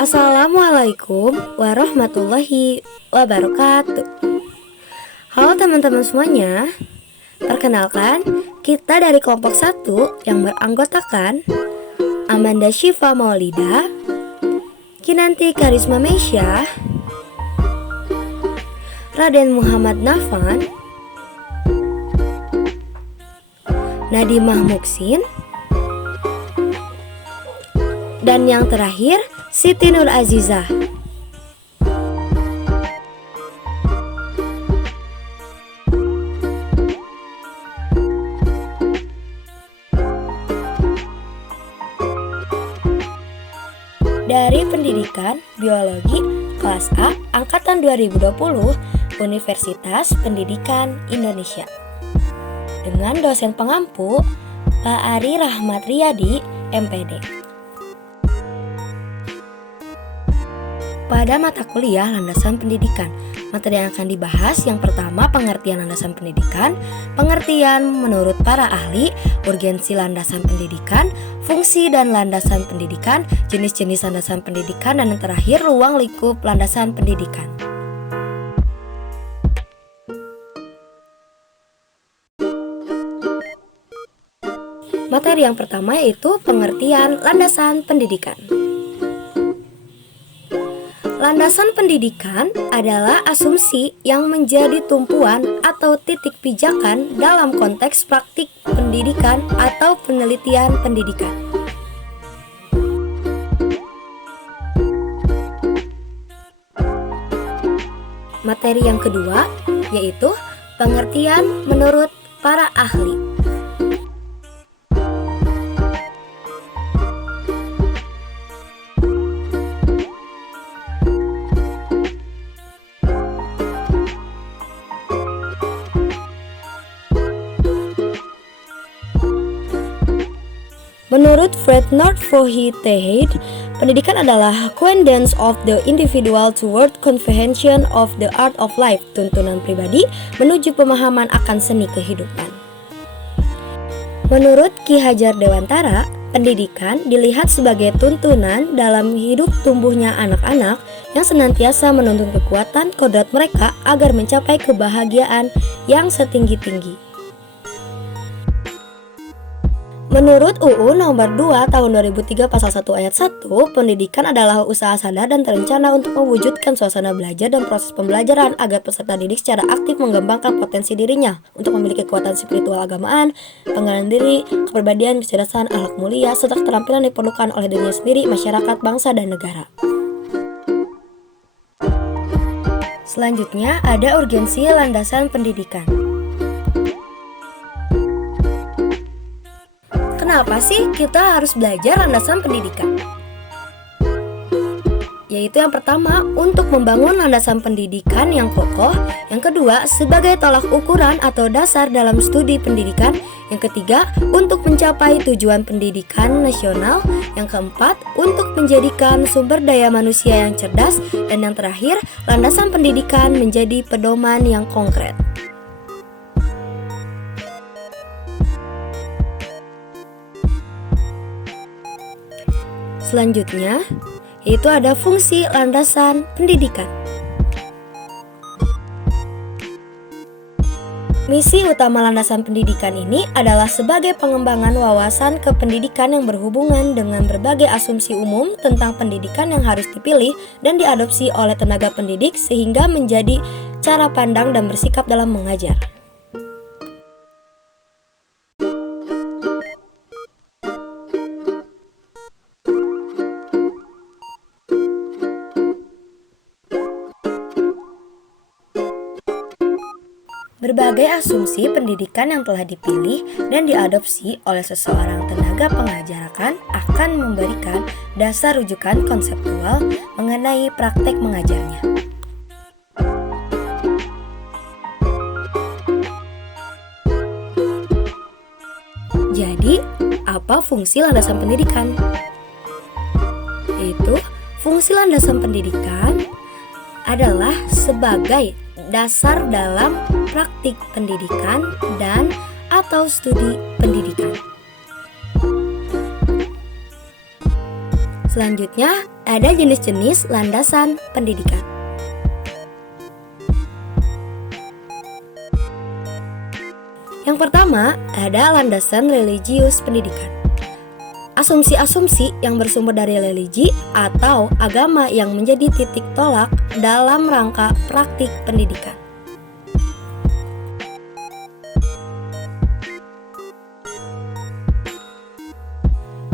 Assalamualaikum warahmatullahi wabarakatuh. Halo teman-teman semuanya. Perkenalkan, kita dari kelompok 1 yang beranggotakan Amanda Syifa Maulida, Kinanti Karisma Mesyah, Raden Muhammad Nafan, Nadimah Muksin, dan yang terakhir Siti Nur Azizah. Dari Pendidikan Biologi kelas A angkatan 2020 Universitas Pendidikan Indonesia, dengan dosen pengampu Pak Ari Rahmat Riyadi, MPD. Pada mata kuliah landasan pendidikan, materi yang akan dibahas yang pertama pengertian landasan pendidikan, pengertian menurut para ahli, urgensi landasan pendidikan, fungsi dan landasan pendidikan, jenis-jenis landasan pendidikan, dan yang terakhir ruang lingkup landasan pendidikan. Materi yang pertama yaitu pengertian landasan pendidikan. Landasan pendidikan adalah asumsi yang menjadi tumpuan atau titik pijakan dalam konteks praktik pendidikan atau penelitian pendidikan. Materi yang kedua yaitu pengertian menurut para ahli. Menurut Frednard Vohitehid, pendidikan adalah guidance of the individual toward comprehension of the art of life, tuntunan pribadi menuju pemahaman akan seni kehidupan. Menurut Ki Hajar Dewantara, pendidikan dilihat sebagai tuntunan dalam hidup tumbuhnya anak-anak yang senantiasa menuntun kekuatan kodrat mereka agar mencapai kebahagiaan yang setinggi-tinggi. Menurut UU nomor 2 tahun 2003 pasal 1 ayat 1, pendidikan adalah usaha sadar dan terencana untuk mewujudkan suasana belajar dan proses pembelajaran agar peserta didik secara aktif mengembangkan potensi dirinya untuk memiliki kekuatan spiritual agamaan, pengenalan diri, kepribadian, kecerdasan, akhlak mulia, serta keterampilan yang diperlukan oleh dirinya sendiri, masyarakat, bangsa, dan negara. Selanjutnya ada urgensi landasan pendidikan. Kenapa sih kita harus belajar landasan pendidikan? Yaitu yang pertama, untuk membangun landasan pendidikan yang kokoh. Yang kedua, sebagai tolak ukuran atau dasar dalam studi pendidikan. Yang ketiga, untuk mencapai tujuan pendidikan nasional. Yang keempat, untuk menjadikan sumber daya manusia yang cerdas. Dan yang terakhir, landasan pendidikan menjadi pedoman yang konkret. Selanjutnya, yaitu ada fungsi landasan pendidikan. Misi utama landasan pendidikan ini adalah sebagai pengembangan wawasan kependidikan yang berhubungan dengan berbagai asumsi umum tentang pendidikan yang harus dipilih dan diadopsi oleh tenaga pendidik sehingga menjadi cara pandang dan bersikap dalam mengajar. Berbagai asumsi pendidikan yang telah dipilih dan diadopsi oleh seseorang tenaga pengajaran akan memberikan dasar rujukan konseptual mengenai praktek mengajarnya. Jadi, apa fungsi landasan pendidikan? Yaitu, fungsi landasan pendidikan adalah sebagai dasar dalam praktik pendidikan dan atau studi pendidikan. Selanjutnya ada jenis-jenis landasan pendidikan. Yang pertama, ada landasan religius pendidikan. Asumsi-asumsi yang bersumber dari religi atau agama yang menjadi titik tolak dalam rangka praktik pendidikan.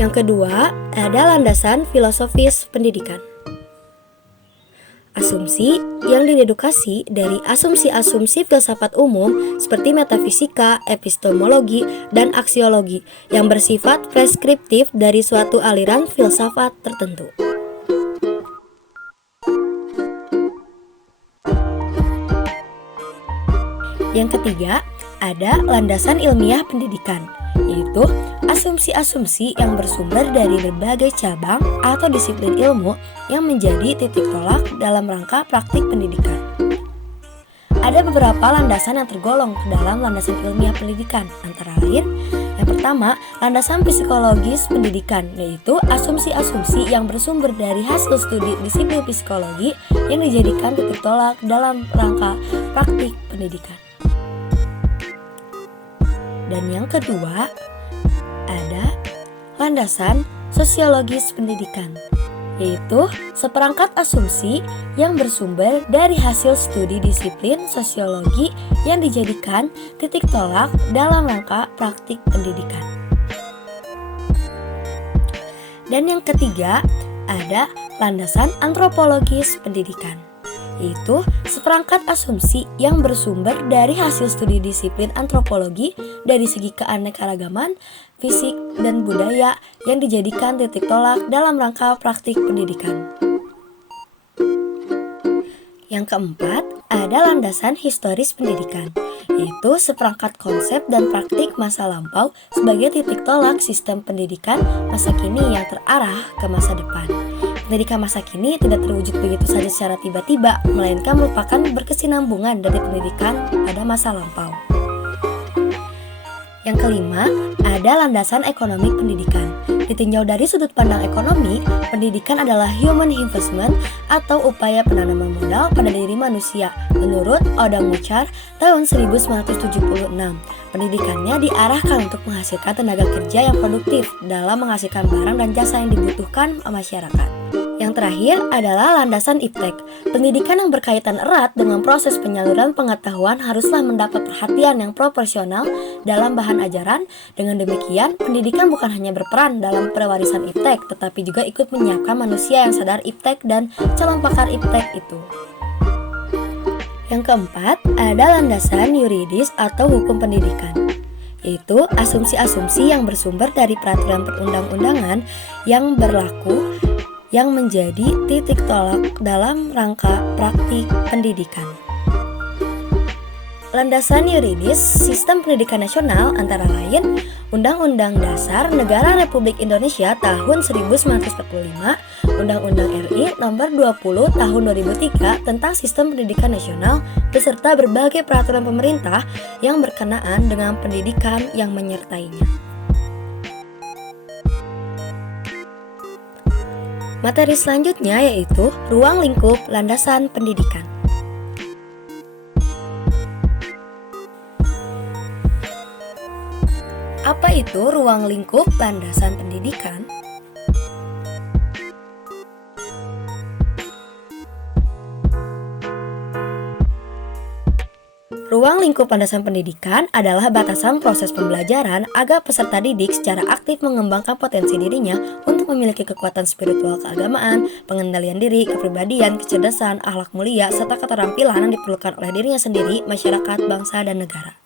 Yang kedua, ada landasan filosofis pendidikan. Asumsi yang didedukasi dari asumsi-asumsi filsafat umum seperti metafisika, epistemologi, dan aksiologi yang bersifat preskriptif dari suatu aliran filsafat tertentu. Yang ketiga, ada landasan ilmiah pendidikan, yaitu asumsi-asumsi yang bersumber dari berbagai cabang atau disiplin ilmu yang menjadi titik tolak dalam rangka praktik pendidikan. Ada beberapa landasan yang tergolong ke dalam landasan ilmiah pendidikan, antara lain yang pertama, landasan psikologis pendidikan, yaitu asumsi-asumsi yang bersumber dari hasil studi disiplin psikologi yang dijadikan titik tolak dalam rangka praktik pendidikan. Dan yang kedua, ada landasan sosiologis pendidikan, yaitu seperangkat asumsi yang bersumber dari hasil studi disiplin sosiologi yang dijadikan titik tolak dalam rangka praktik pendidikan. Dan yang ketiga, ada landasan antropologis pendidikan, yaitu seperangkat asumsi yang bersumber dari hasil studi disiplin antropologi dari segi keanekaragaman, fisik, dan budaya yang dijadikan titik tolak dalam rangka praktik pendidikan. Yang keempat, ada landasan historis pendidikan, yaitu seperangkat konsep dan praktik masa lampau sebagai titik tolak sistem pendidikan masa kini yang terarah ke masa depan. Pendidikan masa kini tidak terwujud begitu saja secara tiba-tiba, melainkan merupakan berkesinambungan dari pendidikan pada masa lampau. Yang kelima, ada landasan ekonomi pendidikan. Ditinjau dari sudut pandang ekonomi, pendidikan adalah human investment atau upaya penanaman modal pada diri manusia. Menurut Adam Muchar tahun 1976, pendidikannya diarahkan untuk menghasilkan tenaga kerja yang produktif dalam menghasilkan barang dan jasa yang dibutuhkan masyarakat. Yang terakhir adalah landasan iptek. Pendidikan yang berkaitan erat dengan proses penyaluran pengetahuan haruslah mendapat perhatian yang proporsional dalam bahan ajaran. Dengan demikian, pendidikan bukan hanya berperan dalam pewarisan iptek, tetapi juga ikut menyiapkan manusia yang sadar iptek dan calon pakar iptek itu. Yang keempat, ada landasan yuridis atau hukum pendidikan, yaitu asumsi-asumsi yang bersumber dari peraturan perundang-undangan yang berlaku yang menjadi titik tolak dalam rangka praktik pendidikan. Landasan yuridis sistem pendidikan nasional antara lain Undang-Undang Dasar Negara Republik Indonesia tahun 1945, Undang-Undang RI Nomor 20 Tahun 2003 tentang Sistem Pendidikan Nasional beserta berbagai peraturan pemerintah yang berkenaan dengan pendidikan yang menyertainya. Materi selanjutnya yaitu ruang lingkup landasan pendidikan. Apa itu ruang lingkup landasan pendidikan? Ruang lingkup landasan pendidikan adalah batasan proses pembelajaran agar peserta didik secara aktif mengembangkan potensi dirinya untuk memiliki kekuatan spiritual keagamaan, pengendalian diri, kepribadian, kecerdasan, akhlak mulia, serta keterampilan yang diperlukan oleh dirinya sendiri, masyarakat, bangsa, dan negara.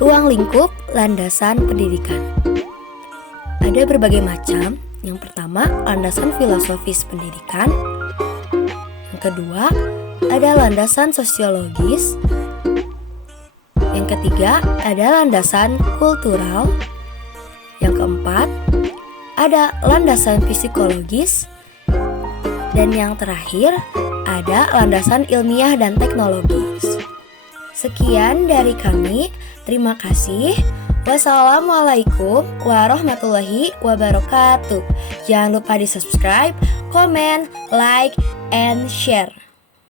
Ruang lingkup landasan pendidikan ada berbagai macam. Yang pertama, landasan filosofis pendidikan. Yang kedua, ada landasan sosiologis. Yang ketiga, ada landasan kultural. Yang keempat, ada landasan psikologis. Dan yang terakhir, ada landasan ilmiah dan teknologis. Sekian dari kami. Terima kasih. Wassalamualaikum warahmatullahi wabarakatuh. Jangan lupa di subscribe, comment, like, and share.